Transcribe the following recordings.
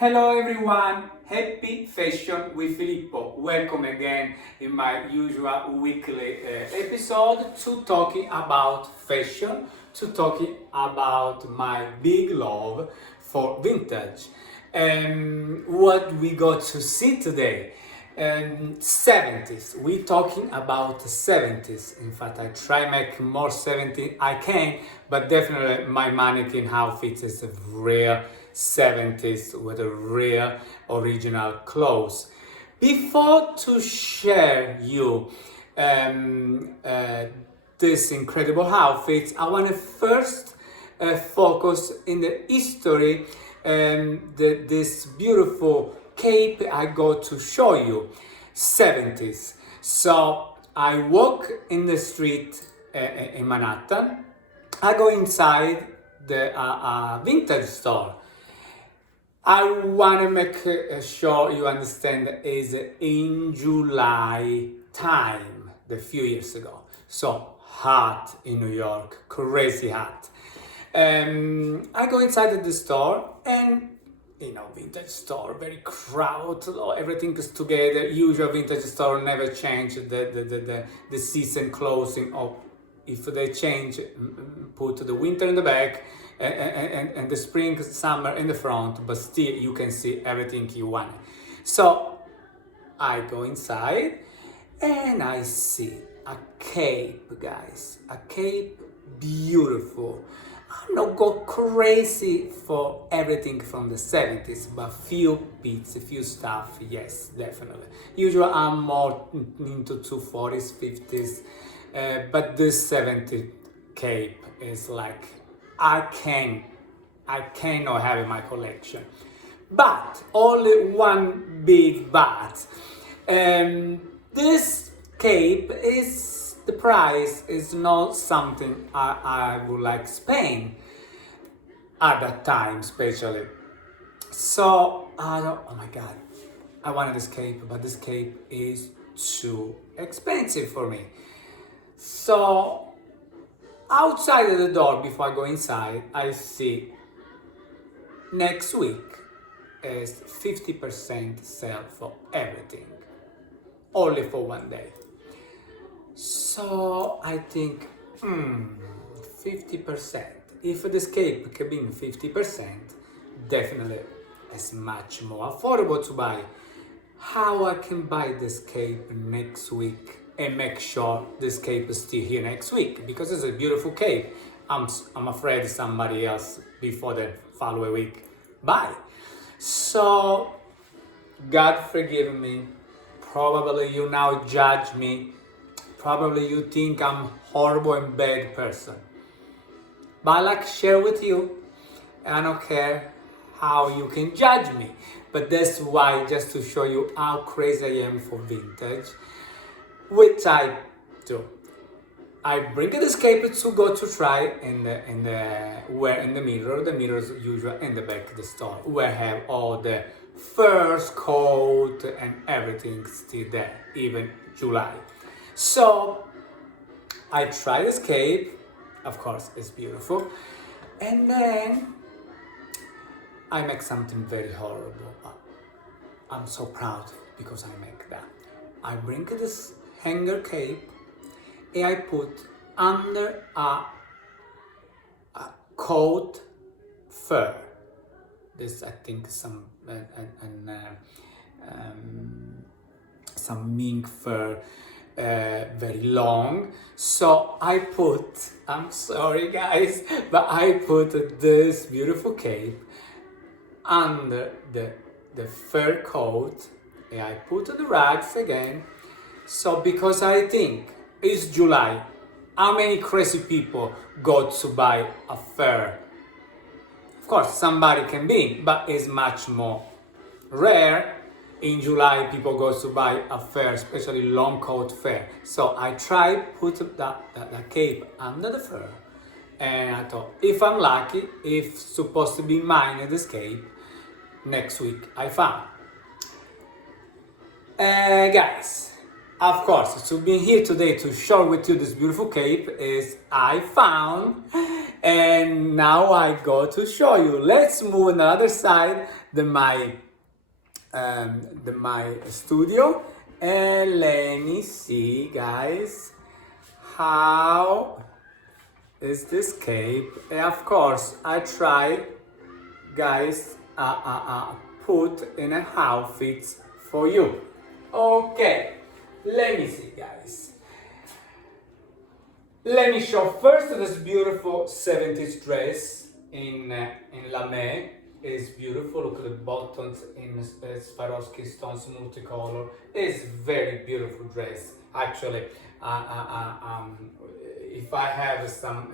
Hello everyone, happy fashion with Filippo. Welcome again in my usual weekly episode to talking about fashion, to talking about my big love for vintage. And what we got to see today. 70s. We talking about 70s. In fact, I try make more 70s I can, but definitely my mannequin outfit is a real 70s with a real original clothes. Before to share you this incredible outfits, I want to first focus in the history and this beautiful cape I got to show you. 70s. So I walk in the street in Manhattan. I go inside the vintage store. I want to make sure you understand is in July time, the few years ago. So hot in New York, crazy hot. I go inside the store and vintage store, very crowded, everything is together. Usual vintage store never change the season clothing, or if they change, put the winter in the back and the spring, summer in the front, but still you can see everything you want. So I go inside and I see a cape, guys, a cape, beautiful. I'm not go crazy for everything from the 70s, but few bits, a few stuff, yes, definitely. Usually I'm more into 240s, 50s, but this 70 cape is like, I cannot have in my collection. But, only one big but. This cape is, the price is not something I would like Spain at that time, especially. So oh my god, I wanted this cape, but this cape is too expensive for me. So outside of the door, before I go inside, I see next week is 50% sale for everything, only for one day. So I think, 50%. If this cape can be 50%, definitely it's much more affordable to buy. How I can buy this cape next week and make sure this cape is still here next week? Because it's a beautiful cape. I'm afraid somebody else before the following week buy. So God forgive me. Probably you now judge me. Probably you think I'm horrible and bad person. But I like to share with you. I don't care how you can judge me. But that's why, just to show you how crazy I am for vintage, which I do. I bring this cape to go to try in the mirror. The mirror is usually in the back of the store, where I have all the furs, coat, and everything still there, even July. So I try this cape, of course it's beautiful, and then I make something very horrible. I'm so proud because I make that. I bring this hanger cape and I put under a coat fur. This I think some mink fur. Very long. So I put, I'm sorry guys, but I put this beautiful cape under the fur coat and I put the rags again. So because I think it's July, how many crazy people go to buy a fur? Of course somebody can be, but it's much more rare. In July, people go to buy a fur, especially long coat fur. So I try put the cape under the fur, and I thought, if I'm lucky, if supposed to be mine this cape, next week I found. Guys, Of course, to be here today to share with you this beautiful cape is I found, and now I go to show you. Let's move on the other side, my studio, and let me see, guys, how is this cape. And of course, I try, guys, put in a outfit for you. Okay, let me see, guys. Let me show first this beautiful 70s dress in lame. It's beautiful. Look at the buttons in Swarovski stones, multicolor. It's very beautiful dress. Actually, if I have some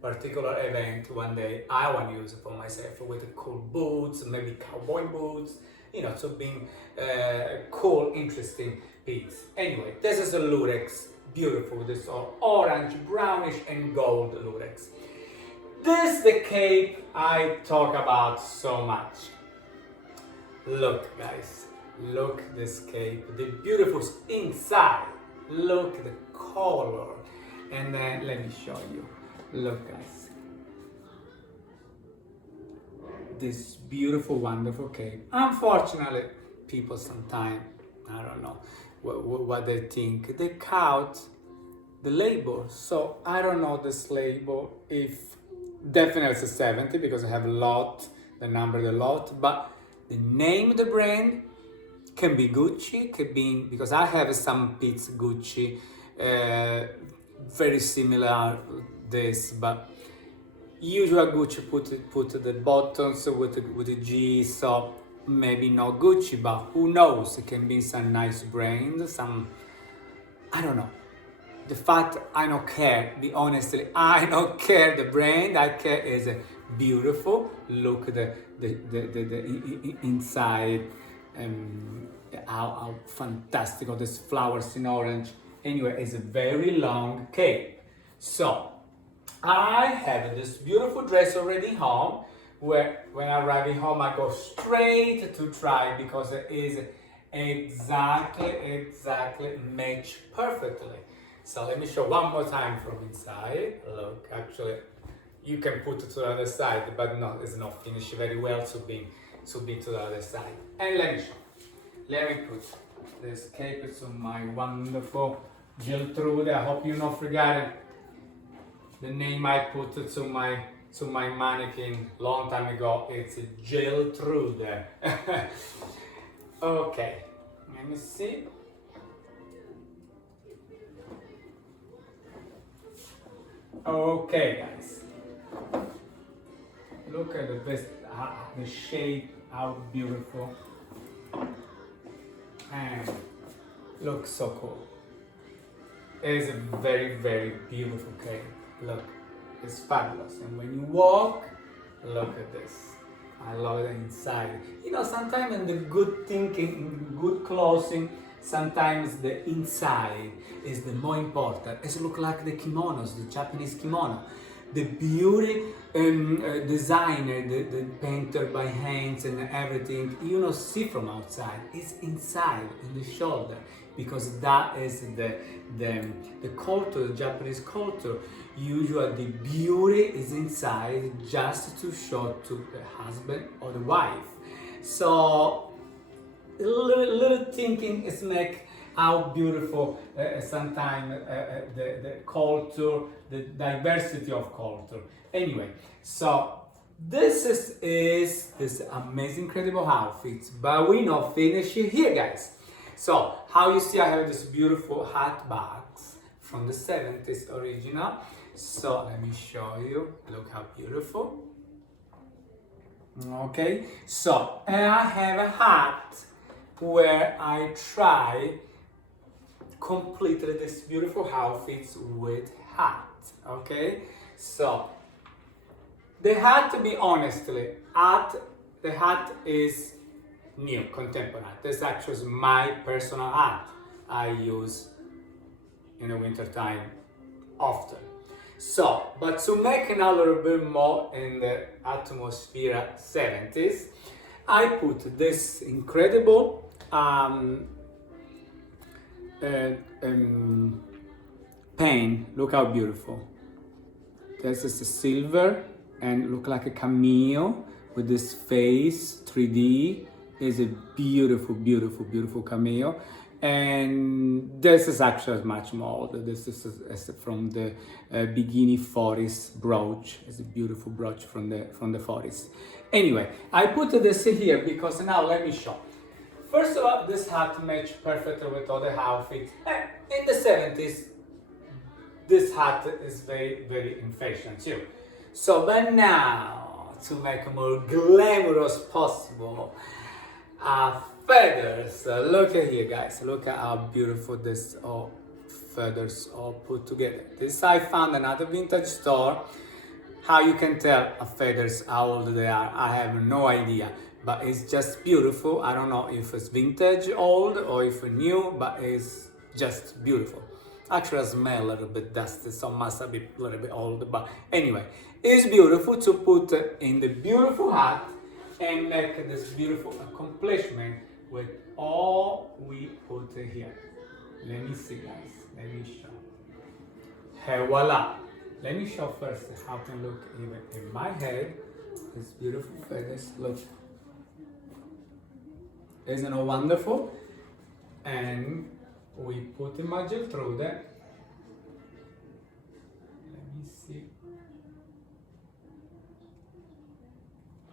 particular event one day, I want to use it for myself with cool boots, maybe cowboy boots, to being cool, interesting piece. Anyway, this is a lurex, beautiful. This are orange, brownish, and gold lurex. This is the cape I talk about so much. Look, guys, look this cape, the beautiful inside. Look at the color, and then let me show you. Look, guys, this beautiful, wonderful cape. Unfortunately, people sometimes, I don't know what they think. They count the label, so I don't know this label. If definitely it's a 70 because I have a lot, the number, the lot, but the name of the brand can be Gucci, can be, because I have some pits Gucci, very similar this, but usually Gucci put the buttons with the G, so maybe not Gucci, but who knows? It can be some nice brand, some, I don't know. The fact I don't care, be honestly, I don't care the brand. I care is beautiful. Look at the inside, how fantastic all these flowers in orange. Anyway, it's a very long cape. So I have this beautiful dress already home. Where when I arrive home, I go straight to try because it is exactly match perfectly. So let me show one more time from inside. Look, actually, you can put it to the other side, but no, it's not finished very well to be to the other side. And let me show. Let me put this cape to my wonderful Geltrude. I hope you not forget the name I put to my mannequin long time ago. It's Geltrude. Okay, let me see. Okay, guys, look at the shape, how beautiful, and looks so cool. It's a very beautiful cape. Look, it's fabulous, and when you walk, look at this. I love it inside. Sometimes in the good thinking, in good clothing, sometimes the inside is the more important. It looks like the kimonos, the Japanese kimono. The beauty designer, the painter by hands and everything, see from outside. It's inside, in the shoulder, because that is the culture, the Japanese culture. Usually the beauty is inside just to show to the husband or the wife. So little thinking is make how beautiful sometimes the culture, the diversity of culture. Anyway, so this is this amazing, incredible outfit, but we not finished here, guys. So how you see, I have this beautiful hat bags from the 70s original. So let me show you. Look how beautiful. Okay, so and I have a hat where I try completely this beautiful outfits with hat. Okay, so the hat, to be honestly, the hat is new, contemporary. This actually is my personal hat I use in the winter time often. So, but to make it a little bit more in the atmosphere 70s, I put this incredible paint. Look how beautiful. This is the silver and look like a cameo with this face, 3D. It's a beautiful, beautiful, beautiful cameo. And this is actually much more old. This is from the Bikini Forest brooch. It's a beautiful brooch from the forest. Anyway, I put this here because now let me show. First of all, this hat matched perfectly with all the outfits. In the 70s, this hat is very, very in fashion too. So, but now, to make it more glamorous possible, feathers. Look at here, guys. Look at how beautiful this feathers all put together. This I found another vintage store. How you can tell feathers how old they are, I have no idea. But it's just beautiful. I don't know if it's vintage old or if it's new, but it's just beautiful. Actually, I smell a little bit dusty, so must be a little bit old. But anyway, it's beautiful to put in the beautiful hat and make this beautiful accomplishment with all we put here. Let me see, guys. Let me show. Hey, voila! Let me show first how to look even in my head. These beautiful feathers. Look. Isn't it wonderful? And we put the magic through that. Let me see.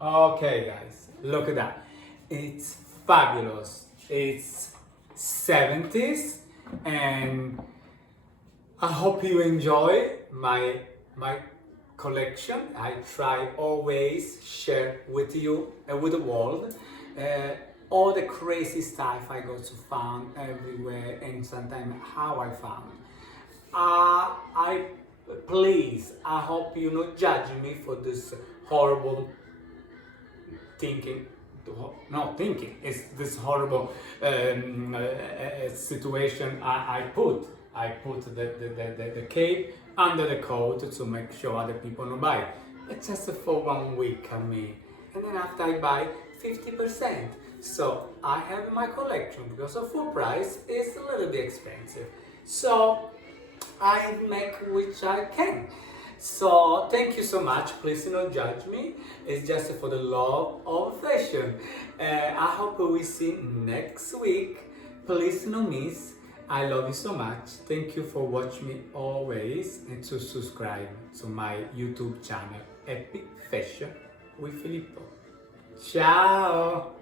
Okay, guys, look at that. It's fabulous. It's 70s, and I hope you enjoy my collection. I try always share with you and with the world. All the crazy stuff I go to find everywhere, and sometimes how I found. I hope you not judge me for this horrible thinking. It's this horrible situation I put. I put the cape under the coat to make sure other people don't buy. It's just for 1 week, and then after I buy 50%. So I have my collection because of full price is a little bit expensive. So I make which I can. So thank you so much. Please do not judge me. It's just for the love of fashion. I hope we see next week. Please do not miss. I love you so much. Thank you for watching me always, and to subscribe to my YouTube channel, Epic Fashion with Filippo. Ciao!